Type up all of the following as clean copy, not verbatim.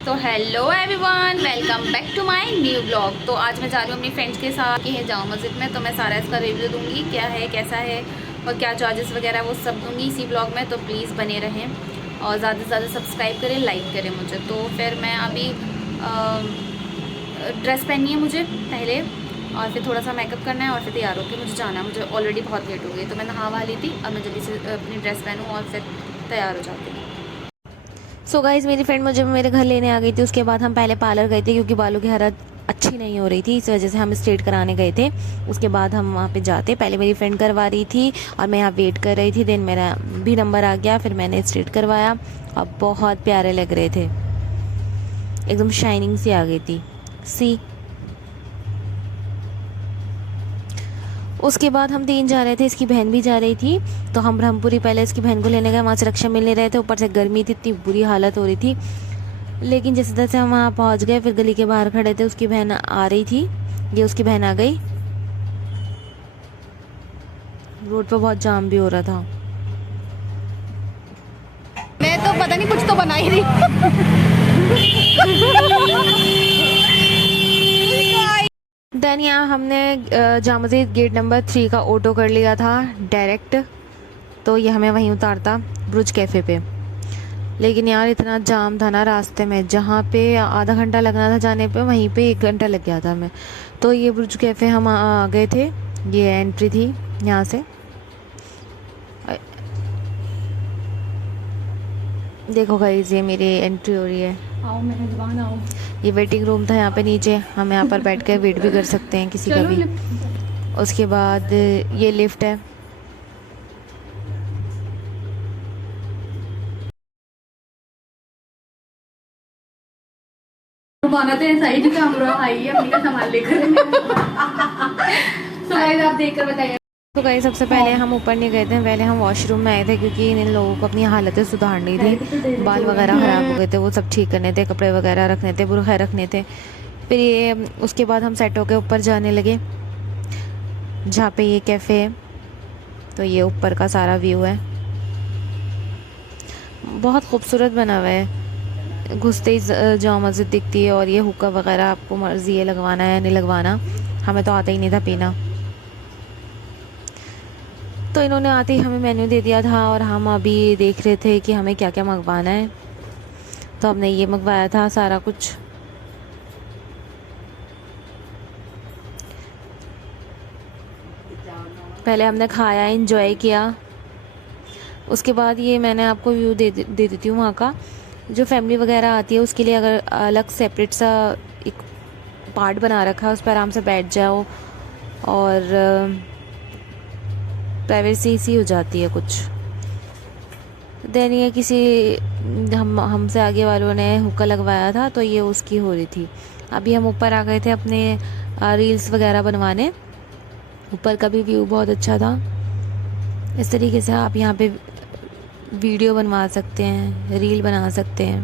तो hello everyone, welcome back to my new blog. तो आज मैं जा रही हूँ अपनी फ्रेंड्स के साथ कि है जाऊँ मस्जिद में। तो मैं सारा इसका रिव्यू दूंगी, क्या है कैसा है और क्या चार्जेस वगैरह वो सब दूंगी इसी ब्लॉग में। तो प्लीज़ बने रहें और ज़्यादा से ज़्यादा सब्सक्राइब करें, लाइक करें मुझे। तो फिर मैं अभी ड्रेस पहननी है मुझे पहले, और फिर थोड़ा सा मेकअप करना है और फिर तैयार होकर मुझे जाना है। मुझे ऑलरेडी बहुत लेट हो गई, तो मैं नहा वहा ली थी। अब मैं जल्दी से अपनी ड्रेस पहनूँ और फिर तैयार हो जाती हूँ। सो गाइज, मेरी फ्रेंड मुझे मेरे घर लेने आ गई थी। उसके बाद हम पहले पार्लर गए थे क्योंकि बालों की हालत अच्छी नहीं हो रही थी, इस वजह से हम स्ट्रेट कराने गए थे। उसके बाद हम वहाँ पे जाते, पहले मेरी फ्रेंड करवा रही थी और मैं यहाँ वेट कर रही थी। देन मेरा भी नंबर आ गया, फिर मैंने स्ट्रेट करवाया और बहुत प्यारे लग रहे थे, एकदम शाइनिंग सी आ गई थी सी। उसके बाद हम तीन जा रहे थे, इसकी बहन भी जा रही थी। तो हम ब्रह्मपुरी पहले इसकी बहन को लेने गए, वहाँ से रिक्शा मिल नहीं रहे थे, ऊपर से गर्मी थी, इतनी बुरी हालत हो रही थी। लेकिन जैसे तैसे हम वहाँ पहुँच गए, फिर गली के बाहर खड़े थे, उसकी बहन आ रही थी, ये उसकी बहन आ गई। रोड पर बहुत जाम भी हो रहा था। मैं तो पता नहीं, कुछ तो बना ही रही। देन यहाँ हमने जामा मस्जिद गेट नंबर 3 का ऑटो कर लिया था डायरेक्ट। तो ये हमें वहीं उतारता ब्रुज कैफ़े पे। लेकिन यार इतना जाम था ना रास्ते में, जहाँ पे आधा घंटा लगना था जाने पे, वहीं पे 1 घंटा लग गया था हमें। तो ये ब्रुज कैफ़े हम आ गए थे, ये एंट्री थी यहाँ से। देखो गाइस, ये मेरी एंट्री हो रही है। आओ मेहरबान आओ। ये वेटिंग रूम था यहाँ पे नीचे, हम यहाँ पर बैठ कर वेट भी कर सकते हैं किसी का भी। उसके बाद ये लिफ्ट है। रुबाना तो ऐसा ही जो कैमरा आई है अपनी का सामान लेकर। तो गाइस आप देखकर बताइए। तो गाइस, सबसे पहले हम ऊपर नहीं गए थे, पहले हम वॉशरूम में आए थे क्योंकि इन लोगों को अपनी हालतें सुधारनी थी। बाल वगैरह ख़राब हो गए थे, वो सब ठीक करने थे, कपड़े वगैरह रखने थे, बुरखे रखने थे। फिर ये उसके बाद हम सेट होके ऊपर जाने लगे, जहाँ पे ये कैफ़े है। तो ये ऊपर का सारा व्यू है, बहुत खूबसूरत बना हुआ है। घुसते ही जामा मस्जिद दिखती है। और ये हुक्का वगैरह आपको मर्ज़ी है लगवाना है या नहीं लगवाना, हमें तो आता ही नहीं था पीना। तो इन्होंने आते ही हमें मेन्यू दे दिया था और हम अभी देख रहे थे कि हमें क्या क्या मंगवाना है। तो हमने ये मंगवाया था सारा कुछ। पहले हमने खाया, एंजॉय किया। उसके बाद ये मैंने आपको व्यू दे देती हूँ वहाँ का। जो फैमिली वगैरह आती है उसके लिए अगर अलग सेपरेट सा एक पार्ट बना रखा है, उस पर आराम से बैठ जाओ और प्राइवेसी सी हो जाती है कुछ। देन ये किसी हमसे आगे वालों ने हुक्का लगवाया था, तो ये उसकी हो रही थी। अभी हम ऊपर आ गए थे अपने रील्स वगैरह बनवाने। ऊपर का भी व्यू बहुत अच्छा था। इस तरीके से आप यहाँ पे वीडियो बनवा सकते हैं, रील बना सकते हैं।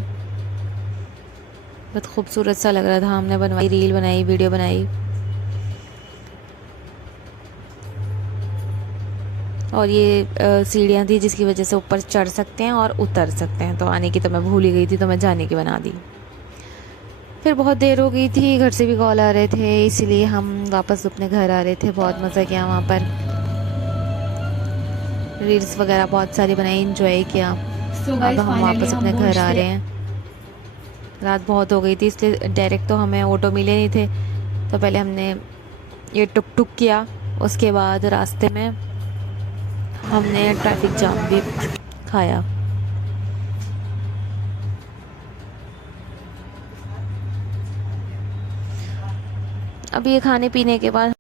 बहुत खूबसूरत सा लग रहा था, हमने बनवाई, रील बनाई, वीडियो बनाई। और ये सीढ़ियाँ थी जिसकी वजह से ऊपर चढ़ सकते हैं और उतर सकते हैं। तो आने की तो मैं भूल ही गई थी, तो मैं जाने की बना दी। फिर बहुत देर हो गई थी, घर से भी कॉल आ रहे थे, इसलिए हम वापस अपने घर आ रहे थे। बहुत मज़ा किया वहाँ पर, रील्स वगैरह बहुत सारी बनाई, एंजॉय किया। अब हम वापस अपने घर आ रहे हैं। रात बहुत हो गई थी, इसलिए डायरेक्ट तो हमें ऑटो मिले नहीं थे। तो पहले हमने ये टुक टुक किया, उसके बाद रास्ते में हमने ट्रैफिक जाम भी खाया। अब ये खाने पीने के बाद